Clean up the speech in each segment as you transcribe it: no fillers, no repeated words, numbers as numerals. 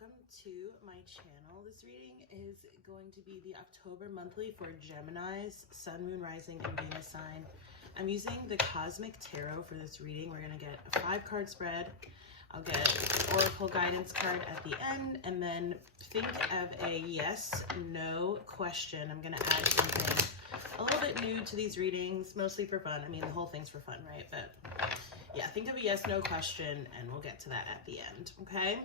welcome to my channel. This reading is going to be the October monthly for Gemini's Sun, Moon, Rising, and Venus sign. I'm using the Cosmic Tarot for this reading. We're going to get a 5-card spread. I'll get Oracle Guidance card at the end, and then think of a yes, no question. I'm going to add something a little bit new to these readings, mostly for fun. I mean, the whole thing's for fun, right? But yeah, think of a yes, no question, and we'll get to that at the end, okay?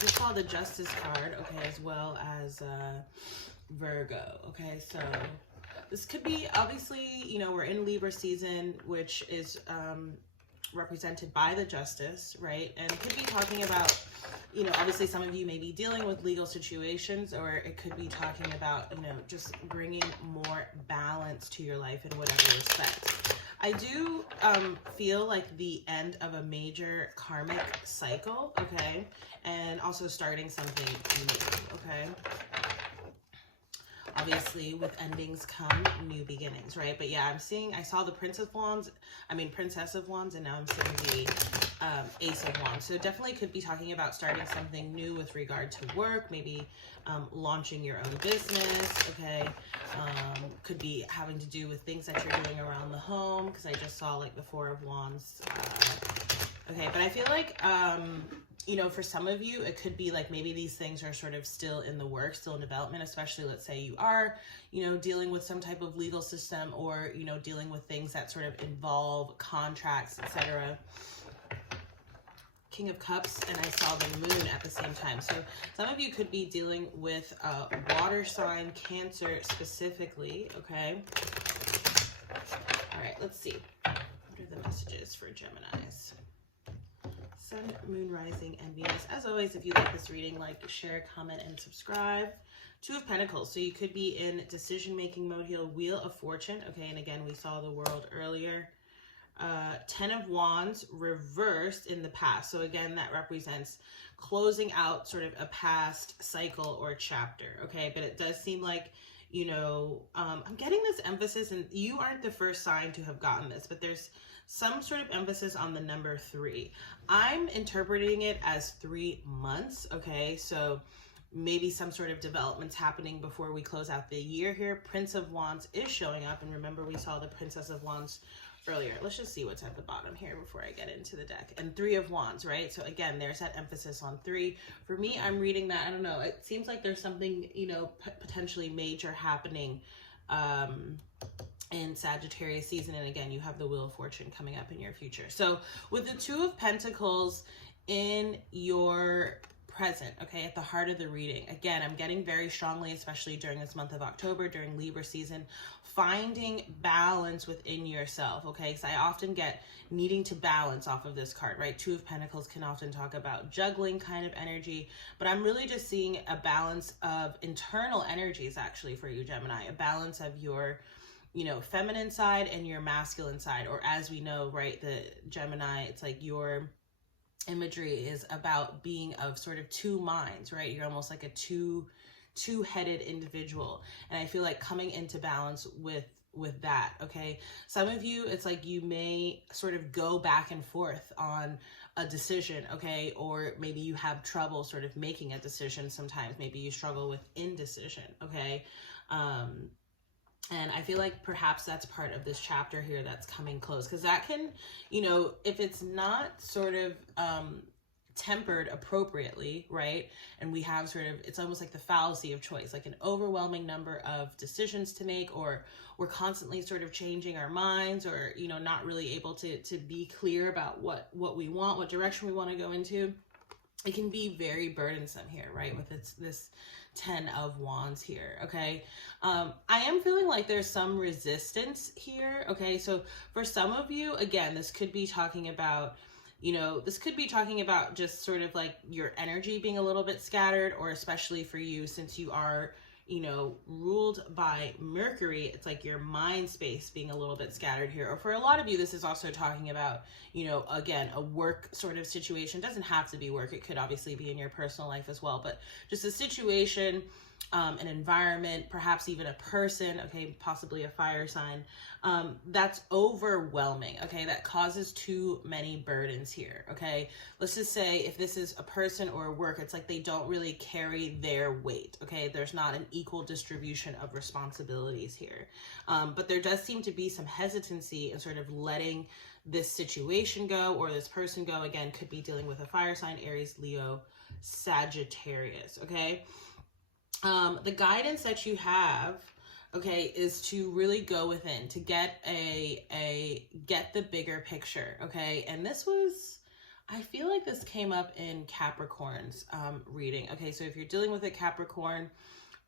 Just saw the Justice card, okay, as well as Virgo, okay? So this could be, obviously, you know, we're in Libra season, which is represented by the Justice, right? And it could be talking about, you know, obviously some of you may be dealing with legal situations, or it could be talking about, you know, just bringing more balance to your life in whatever respect. I do feel like the end of a major karmic cycle, okay? And also starting something new, okay? Obviously, with endings come new beginnings, right? But yeah, I saw the Princess of Wands, and now I'm seeing the Ace of Wands. So definitely could be talking about starting something new with regard to work, maybe launching your own business, okay? Could be having to do with things that you're doing around the home, because I just saw like the 4 of Wands. Okay, but I feel like, you know, for some of you, it could be like maybe these things are sort of still in the works, still in development, especially let's say you are, you know, dealing with some type of legal system, or, you know, dealing with things that sort of involve contracts, etc. King of Cups, and I saw the Moon at the same time. So some of you could be dealing with water sign, Cancer specifically, okay? All right, let's see. What are the messages for Geminis? Sun, Moon, Rising, and Venus. As always, if you like this reading, like, share, comment, and subscribe. 2 of Pentacles. So you could be in decision-making mode here. Wheel of Fortune. Okay, and again, we saw the World earlier. 10 of Wands reversed in the past. So again, that represents closing out sort of a past cycle or chapter. Okay, but it does seem like, you know, I'm getting this emphasis, and you aren't the first sign to have gotten this, but there's some sort of emphasis on the number 3. I'm interpreting it as 3 months, okay? So maybe some sort of developments happening before we close out the year here. Prince of Wands is showing up, and remember we saw the Princess of Wands earlier. Let's just see what's at the bottom here before I get into the deck. And 3 of Wands, right? So again, there's that emphasis on 3. For me, I'm reading that, I don't know, it seems like there's something, you know, potentially major happening in Sagittarius season. And again, you have the Wheel of Fortune coming up in your future. So with the 2 of Pentacles in your present, okay, at the heart of the reading, again, I'm getting very strongly, especially during this month of October, during Libra season, finding balance within yourself, okay? Because I often get needing to balance off of this card, right? 2 of Pentacles can often talk about juggling kind of energy, but I'm really just seeing a balance of internal energies actually for you, Gemini, a balance of your, you know, feminine side and your masculine side, or as we know, right, the Gemini, it's like your imagery is about being of sort of 2 minds, right? You're almost like a two-headed individual, and I feel like coming into balance with that, okay? Some of you, it's like you may sort of go back and forth on a decision, okay? Or maybe you have trouble sort of making a decision sometimes. Maybe you struggle with indecision, okay? And I feel like perhaps that's part of this chapter here that's coming close, because that can, you know, if it's not sort of tempered appropriately, right? And we have sort of, it's almost like the fallacy of choice, like an overwhelming number of decisions to make, or we're constantly sort of changing our minds, or, you know, not really able to be clear about what we want, what direction we want to go into. It can be very burdensome here, right? With this 10 of Wands here, okay? I am feeling like there's some resistance here, okay? So for some of you, again, this could be talking about, you know, this could be talking about just sort of like your energy being a little bit scattered, or especially for you, since you are, you know, ruled by Mercury, it's like your mind space being a little bit scattered here. Or for a lot of you, this is also talking about, you know, again, a work sort of situation. It doesn't have to be work. It could obviously be in your personal life as well, but just a situation an environment, perhaps even a person, okay, possibly a fire sign, that's overwhelming, okay, that causes too many burdens here, okay? Let's just say if this is a person or a work, it's like they don't really carry their weight, okay? There's not an equal distribution of responsibilities here. But there does seem to be some hesitancy in sort of letting this situation go or this person go. Again, could be dealing with a fire sign, Aries, Leo, Sagittarius, okay? The guidance that you have, okay, is to really go within, to get get the bigger picture, okay? And this was, I feel like this came up in Capricorn's reading, okay? So if you're dealing with a Capricorn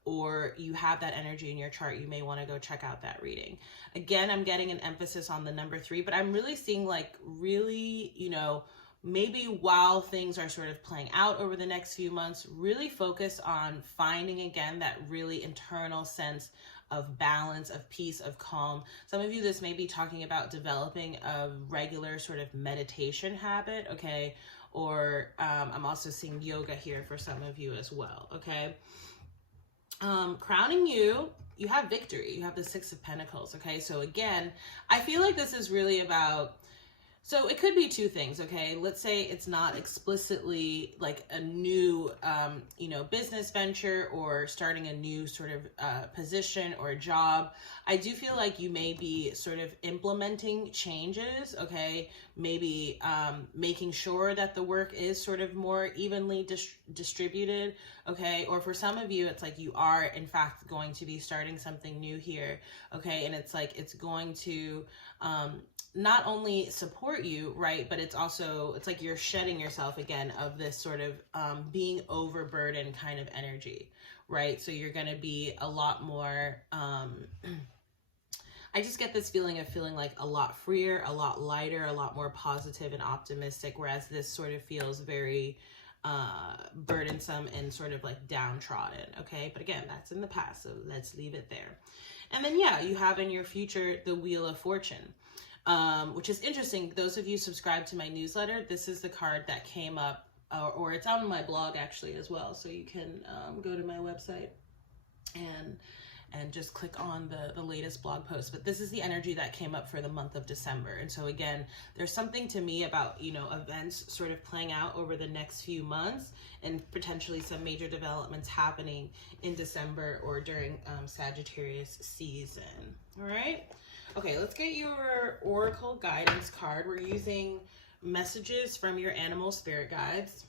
or you have that energy in your chart, you may want to go check out that reading. Again, I'm getting an emphasis on the number 3, but I'm really seeing like really, you know, maybe while things are sort of playing out over the next few months, really focus on finding again that really internal sense of balance, of peace, of calm. Some of you, this may be talking about developing a regular sort of meditation habit, okay? Or I'm also seeing yoga here for some of you as well, okay? Crowning you, you have victory. You have the 6 of Pentacles, okay? So again, I feel like this is really about, so it could be 2 things, okay? Let's say it's not explicitly like a new, you know, business venture or starting a new sort of position or job. I do feel like you may be sort of implementing changes, okay? Maybe making sure that the work is sort of more evenly distributed, okay? Or for some of you, it's like you are, in fact, going to be starting something new here, okay? And it's like it's going to not only support you, right, but it's also, it's like you're shedding yourself again of this sort of being overburdened kind of energy, right? So you're going to be a lot more, I just get this feeling of feeling like a lot freer, a lot lighter, a lot more positive and optimistic, whereas this sort of feels very burdensome and sort of like downtrodden, okay? But again, that's in the past, so let's leave it there. And then, yeah, you have in your future the Wheel of Fortune. Which is interesting. Those of you subscribed to my newsletter, this is the card that came up, or it's on my blog actually as well. So you can go to my website and just click on the latest blog post. But this is the energy that came up for the month of December. And so again, there's something to me about, you know, events sort of playing out over the next few months and potentially some major developments happening in December or during Sagittarius season. All right. Okay, let's get your Oracle guidance card. We're using messages from your animal spirit guides.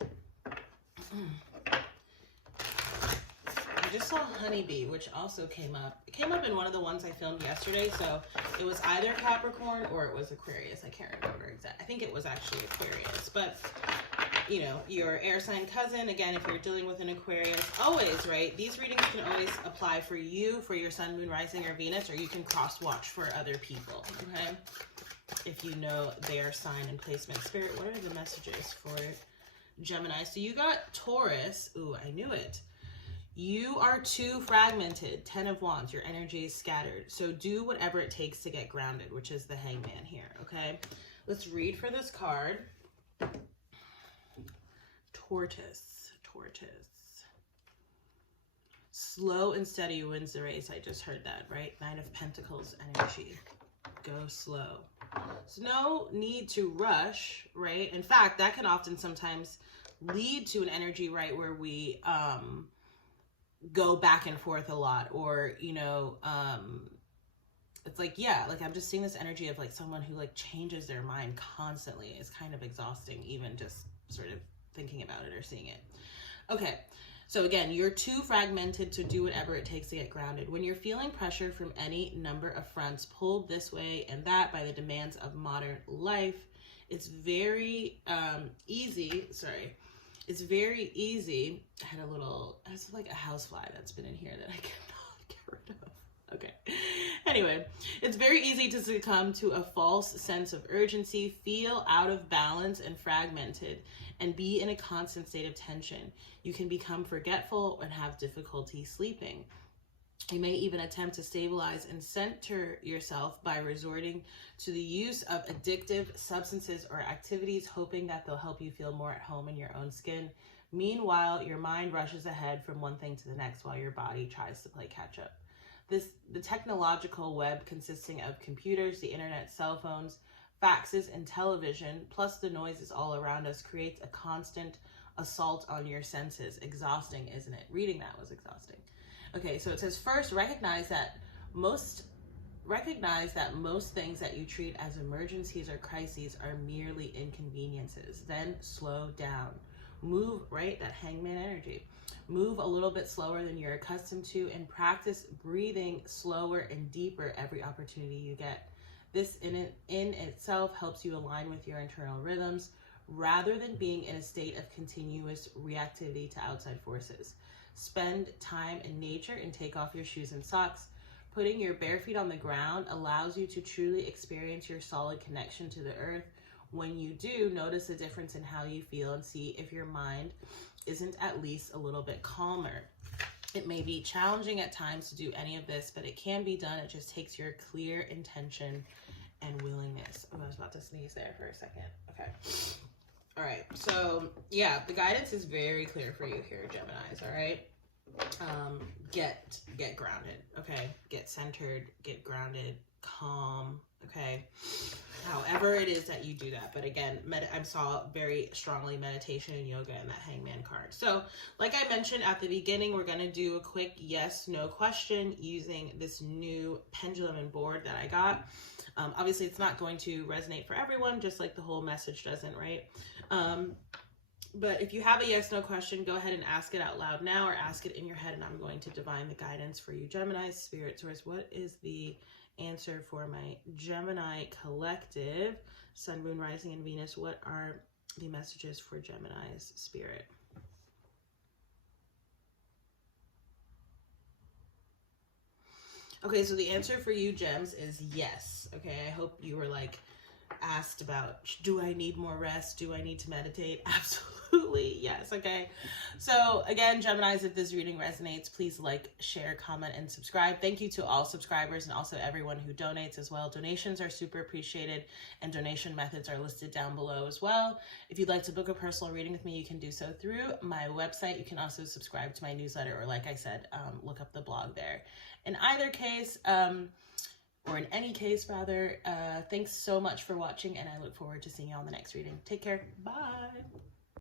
I just saw honeybee, which also came up. It came up in one of the ones I filmed yesterday, so it was either Capricorn or it was Aquarius. I can't remember exactly. I think it was actually Aquarius, but you know, your air sign cousin, again, if you're dealing with an Aquarius, always, right? These readings can always apply for you, for your sun, moon, rising, or Venus, or you can cross watch for other people, okay? If you know their sign and placement. Spirit, what are the messages for Gemini? So you got Taurus. Ooh, I knew it. You are too fragmented. 10 of Wands. Your energy is scattered. So do whatever it takes to get grounded, which is the Hangman here, okay? Let's read for this card. Tortoise. Slow and steady wins the race. I just heard that, right? 9 of Pentacles energy. Go slow. So no need to rush, right? In fact, that can often sometimes lead to an energy, right, where we go back and forth a lot, or, you know, it's like, yeah, like I'm just seeing this energy of like someone who like changes their mind constantly. Is kind of exhausting, even just sort of thinking about it or seeing it. Okay, so again, you're too fragmented to do whatever it takes to get grounded. When you're feeling pressure from any number of fronts, pulled this way and that by the demands of modern life, it's very easy. Sorry, it's very easy. I have like a housefly that's been in here that I cannot get rid of. Okay. Anyway, it's very easy to succumb to a false sense of urgency, feel out of balance and fragmented, and be in a constant state of tension. You can become forgetful and have difficulty sleeping. You may even attempt to stabilize and center yourself by resorting to the use of addictive substances or activities, hoping that they'll help you feel more at home in your own skin. Meanwhile, your mind rushes ahead from one thing to the next while your body tries to play catch up. The technological web, consisting of computers, the internet, cell phones, faxes, and television, plus the noises all around us, creates a constant assault on your senses. Exhausting, isn't it? Reading that was exhausting. Okay, so it says, first, recognize that most things that you treat as emergencies or crises are merely inconveniences. Then slow down. Move, right? That hangman energy. Move a little bit slower than you're accustomed to, and practice breathing slower and deeper every opportunity you get. This in itself helps you align with your internal rhythms rather than being in a state of continuous reactivity to outside forces. Spend time in nature and take off your shoes and socks. Putting your bare feet on the ground allows you to truly experience your solid connection to the earth. When you do, notice a difference in how you feel and see if your mind isn't at least a little bit calmer. It may be challenging at times to do any of this, but it can be done. It just takes your clear intention and willingness. Oh, I was about to sneeze there for a second. Okay. All right, so yeah, the guidance is very clear for you here, Geminis, all right? Get grounded, okay? Get centered, get grounded, calm, okay? However it is that you do that. But again, I saw very strongly meditation and yoga and that hangman card. So like I mentioned at the beginning, we're going to do a quick yes, no question using this new pendulum and board that I got. Obviously, it's not going to resonate for everyone, just like the whole message doesn't, right? But if you have a yes, no question, go ahead and ask it out loud now or ask it in your head, and I'm going to divine the guidance for you, Gemini, Spirit, Source. What is the answer for my Gemini collective, Sun, Moon, Rising, and Venus? What are the messages for Gemini's Spirit? Okay, so the answer for you, Gems, is yes. Okay, I hope you were like asked about, do I need more rest? Do I need to meditate? Absolutely, yes. Okay, so again, Geminis, if this reading resonates, please like, share, comment, and subscribe. Thank you to all subscribers and also everyone who donates as well. Donations are super appreciated, and donation methods are listed down below as well. If you'd like to book a personal reading with me, you can do so through my website. You can also subscribe to my newsletter, or like I said, look up the blog there. In either case, or in any case rather, thanks so much for watching, and I look forward to seeing you on the next reading. Take care. Bye.